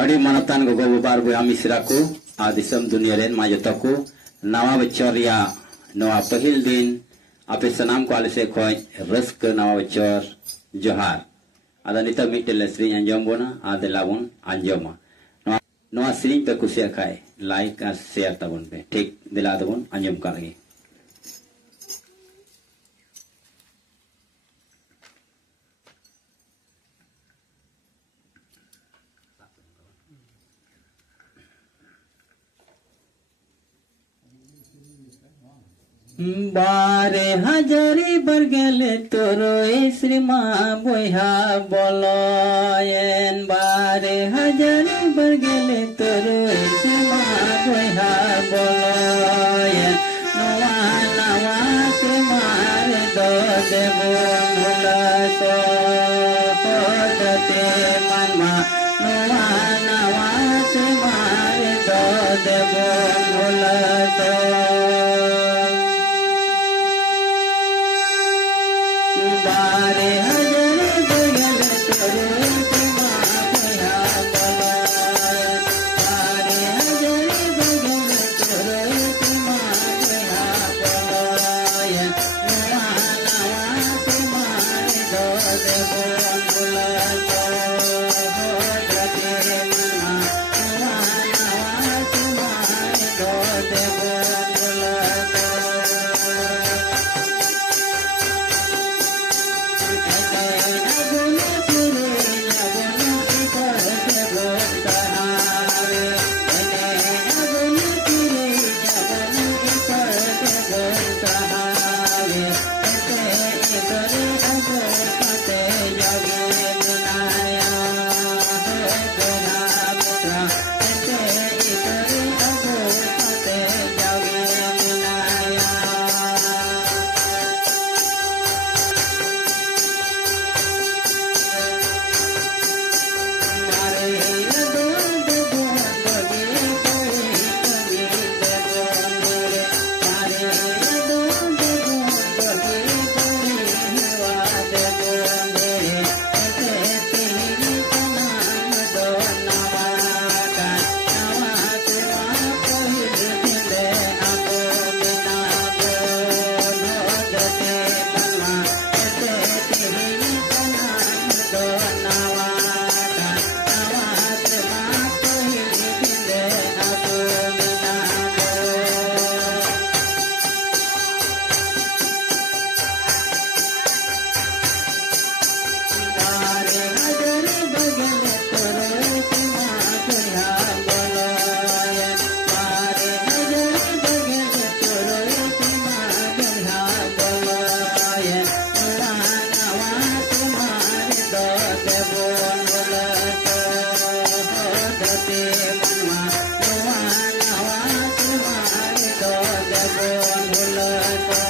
Adi manatan gogo babar bu amisiraku adisam dunia ren majotaku nawa bocor ya nawa pahil din ape sanam ko alise khoi rask nawa bocor johar ada nita mitel sri anjom bona ade labun anjoma nawa sri pe kusia kai like and share tabun pe ठीक दिला tabun anjom karagi बारे हजारी बरगेले तोरो श्रीमा बोहा बोलोयन बारे हजारी बरगेले तोरो श्रीमा बोहा बोलोयन नवा नवा के मारे दो देवो मुलासो होदते मनमा नवा नवा के मारे दो देवो मुलासो बारे हजारे बगल तोरे तुमा भया बोलोयन बारे हजारे बगल तोरे तुमा भया बोलोयन नवा नवा तुम्हारे दो देवो मुलासो होदते मनमा नवा नवा तुम्हारे दो देवो मुलासो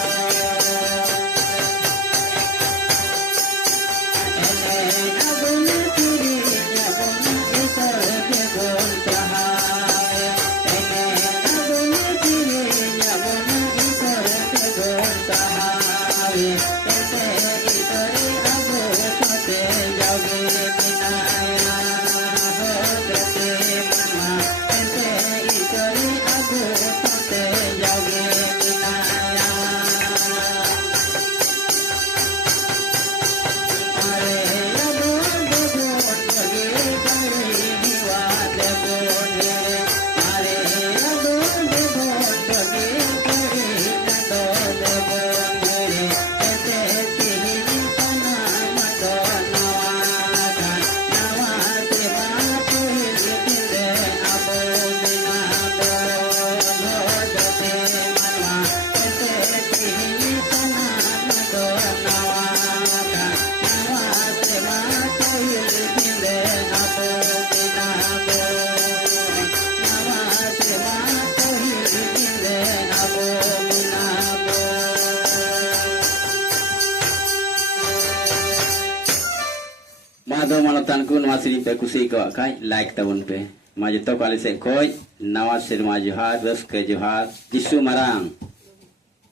Mado malatanku nawa siri pe kusi ko kai like tabun pe majo to kali se koi nawa sir ma johar ras ke johar jisu marang